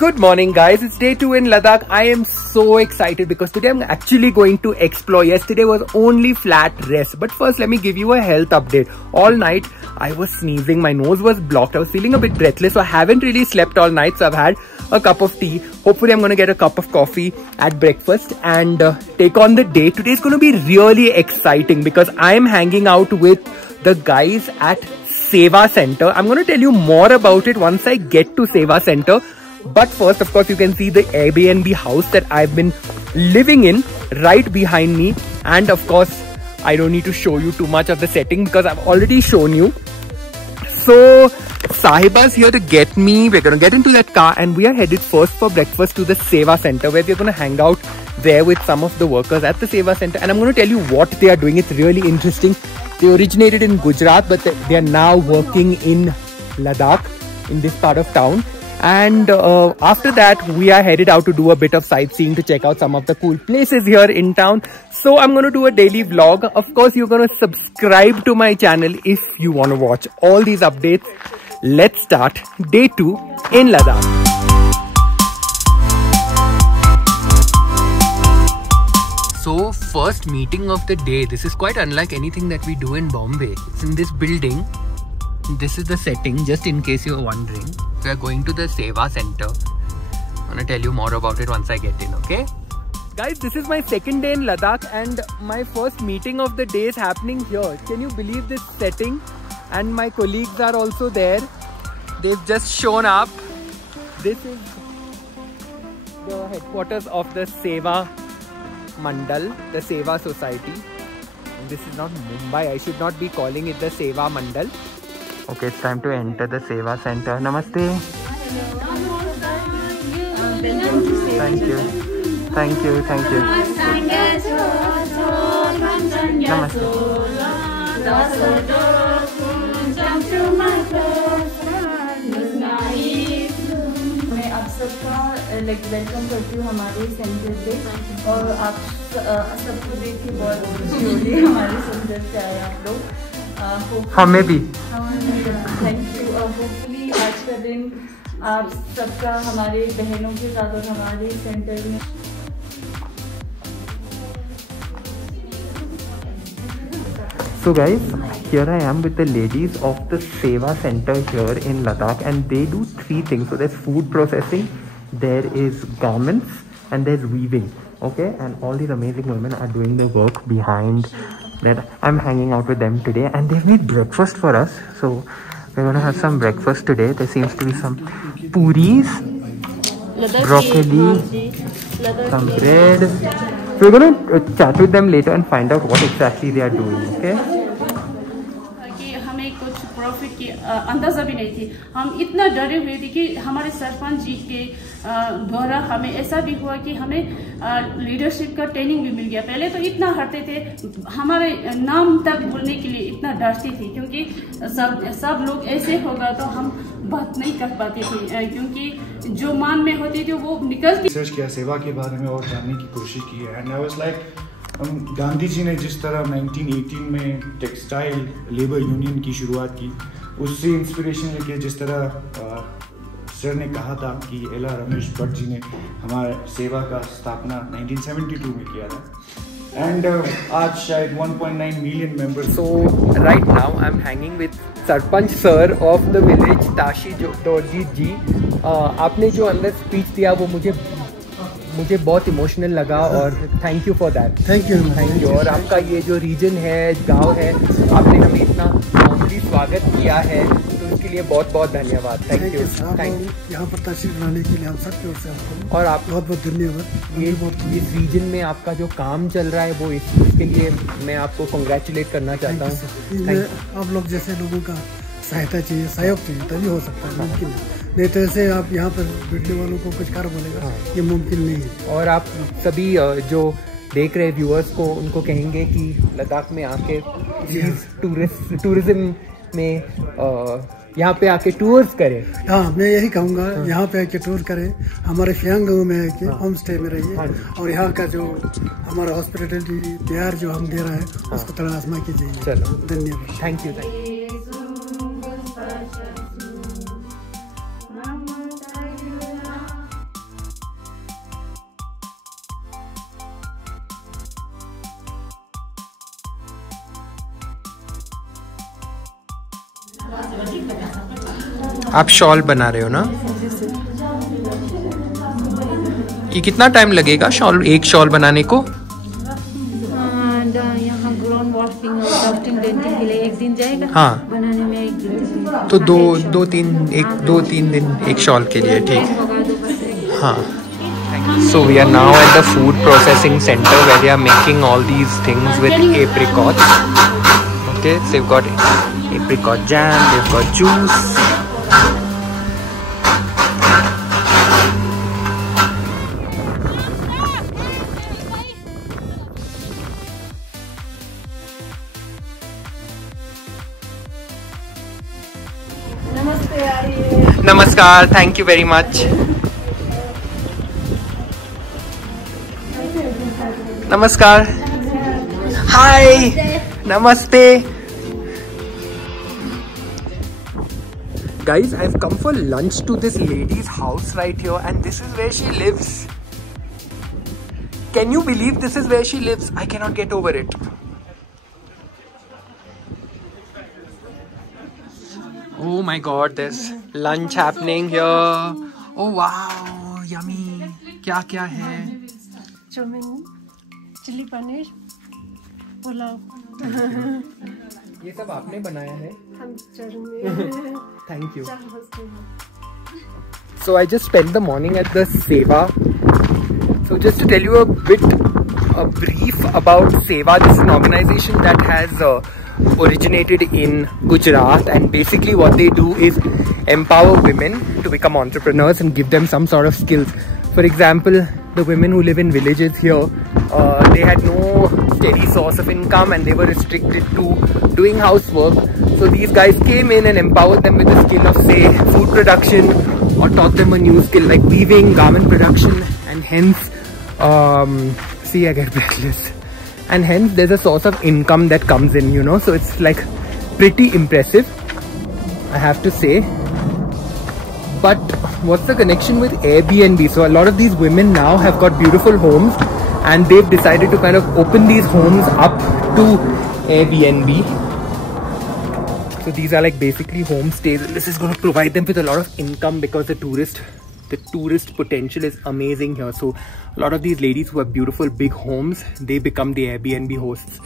Good morning guys, it's day 2 in Ladakh. I am so excited because today I'm actually going to explore. Yesterday was only flat rest, but first let me give you a health update. All night I was sneezing, my nose was blocked, I was feeling a bit breathless, so I haven't really slept all night. So I've had a cup of tea. Hopefully I'm going to get a cup of coffee at breakfast and take on the day. Today is going to be really exciting because I am hanging out with the guys at Seva Center. I'm going to tell you more about it once I get to Seva Center. But first, of course, you can see the Airbnb house that I've been living in right behind me. And of course, I don't need to show you too much of the setting because I've already shown you. So, Sahiba's here to get me. We're going to get into that car and we are headed first for breakfast to the Seva Center, where we're going to hang out there with some of the workers at the Seva Center. And I'm going to tell you what they are doing. It's really interesting. They originated in Gujarat, but they are now working in Ladakh, in this part of town. And after that, we are headed out to do a bit of sightseeing to check out some of the cool places here in town. So I'm going to do a daily vlog. Of course, you're going to subscribe to my channel if you want to watch all these updates. Let's start day 2 in Ladakh. So first meeting of the day. This is quite unlike anything that we do in Bombay. It's in this building. This is the setting, just in case you're wondering. We are going to the Seva Center. I'm gonna tell you more about it once I get in, okay? Guys, this is my second day in Ladakh and my first meeting of the day is happening here. Can you believe this setting? And my colleagues are also there. They've just shown up. This is the headquarters of the Seva Mandal, the Seva Society. This is not Mumbai. I should not be calling it the Seva Mandal. Okay, it's time to enter the Seva Center. Namaste. Thank you. Thank you. Thank you. Namaste. मैं आप सबका welcome करती हूँ हमारे centre पे और आप सबको देख के बहुत खुशी हो रही है हमारे सेंटर से आए आप लोग हमें भी थैंक यू और होपफुली आज का दिन आप सबका हमारे बहनों के साथ और हमारे सेंटर में So guys, here I am with the ladies of the Seva Center here in Ladakh, and they do 3 things. So there's food processing, there is garments, and there's weaving. Okay, and all these amazing women are doing the work behind that. I'm hanging out with them today and they've made breakfast for us. So we're gonna have some breakfast today. There seems to be some puris, broccoli, some bread. We're gonna chat with them later and find out what exactly they are doing, okay? हमें कुछ profit की अंदाजा भी नहीं थी. हम इतना डरे हुए थे कि हमारे सरपंच जी के द्वारा हमें ऐसा भी हुआ कि हमें लीडरशिप का ट्रेनिंग भी मिल गया. पहले तो इतना हटते थे, हमारे नाम तक बोलने के लिए इतना डरती थी क्योंकि सब लोग ऐसे होगा तो हम बात नहीं कर पाते थे क्योंकि जो मान में होती थी वो निकल के रिसर्च किया सेवा के बारे में और जानने की कोशिश की है. And I was like Gandhi ji ने जिस तरह 1918 में टेक्सटाइल लेबर यूनियन की शुरुआत की, उससे इंस्पिरेशन लेके जिस तरह सर ने कहा था कि एला रमेश भट्ट जी ने हमारे सेवा का स्थापना 1972 में किया था. And आज शायद 1.9 million members. So right now I'm hanging with sarpanch sir of the village Tashi Dorjit ji. आपने जो अंदर स्पीच दिया वो मुझे बहुत इमोशनल लगा और thank you for that. Thank you. और आपका ये जो रीजन है, गांव है, आपने हमें इतना वार्मली स्वागत किया है तो उसके लिए बहुत बहुत धन्यवाद. Thank you. यहाँ पर तशरीफ लाने के लिए हम सबकी ओर से आपको और आप बहुत बहुत धन्यवाद. ये इस रीजन में आपका जो काम चल रहा है वो इसके लिए मैं आपको कॉन्ग्रेचुलेट करना चाहता हूँ. आप लोग जैसे लोगों का सहायता चाहिए, सहयोग चाहिए, तभी हो सकता है. मुमकिन नहीं तो ऐसे आप यहाँ पर बैठने वालों को कुछ कर बोलेगा, ये मुमकिन नहीं है. और आप सभी जो देख रहे व्यूअर्स को उनको कहेंगे कि लद्दाख में आके टूरिज्म में यहाँ पे आके टूर्स करें. हाँ, मैं यही कहूँगा, यहाँ पे आके टूर करें, हमारे शियांग गाँव में आके होम स्टे में रहिए और यहाँ का जो हमारा हॉस्पिटलिटी प्यार जो हम दे रहा है उसको थोड़ा आजमा कीजिए. चलो, धन्यवाद. Thank you. आप शॉल बना रहे हो ना? ये कितना टाइम लगेगा एक शॉल बनाने को? यहाँ ग्राउंड वॉशिंग और डस्टिंग डेंटिंग के लिए 1 दिन जाएगा। हाँ, बनाने में 1 दिन। तो दो तीन दिन एक शॉल के लिए, ठीक। हाँ। So we are now at the food processing center where they are making all these things with apricots. Okay, so they've got apricot jam, they've got juice. Namaskar, thank you very much. Namaskar. Hi. Namaste. Guys, I've come for lunch to this lady's house right here, and this is where she lives. Can you believe this is where she lives? I cannot get over it. Oh my god, there's lunch happening here. Oh wow, yummy. क्या क्या है? Chowmein, chilli paneer, pulao. ये सब आपने बनाया है? हम चलेंगे। Thank you. So I just spent the morning at the Seva. So just to tell you a brief about Seva, this is an organization that has originated in Gujarat, and basically what they do is empower women to become entrepreneurs and give them some sort of skills. For example, the women who live in villages here, they had no steady source of income and they were restricted to doing housework. So these guys came in and empowered them with the skill of, say, food production, or taught them a new skill like weaving, garment production, and hence, see, I get breathless. And hence there's a source of income that comes in, you know, so it's like pretty impressive, I have to say. But what's the connection with Airbnb? So a lot of these women now have got beautiful homes and they've decided to kind of open these homes up to Airbnb. So these are like basically homestays, and this is going to provide them with a lot of income because the tourist potential is amazing here. So a lot of these ladies who have beautiful big homes, they become the Airbnb hosts.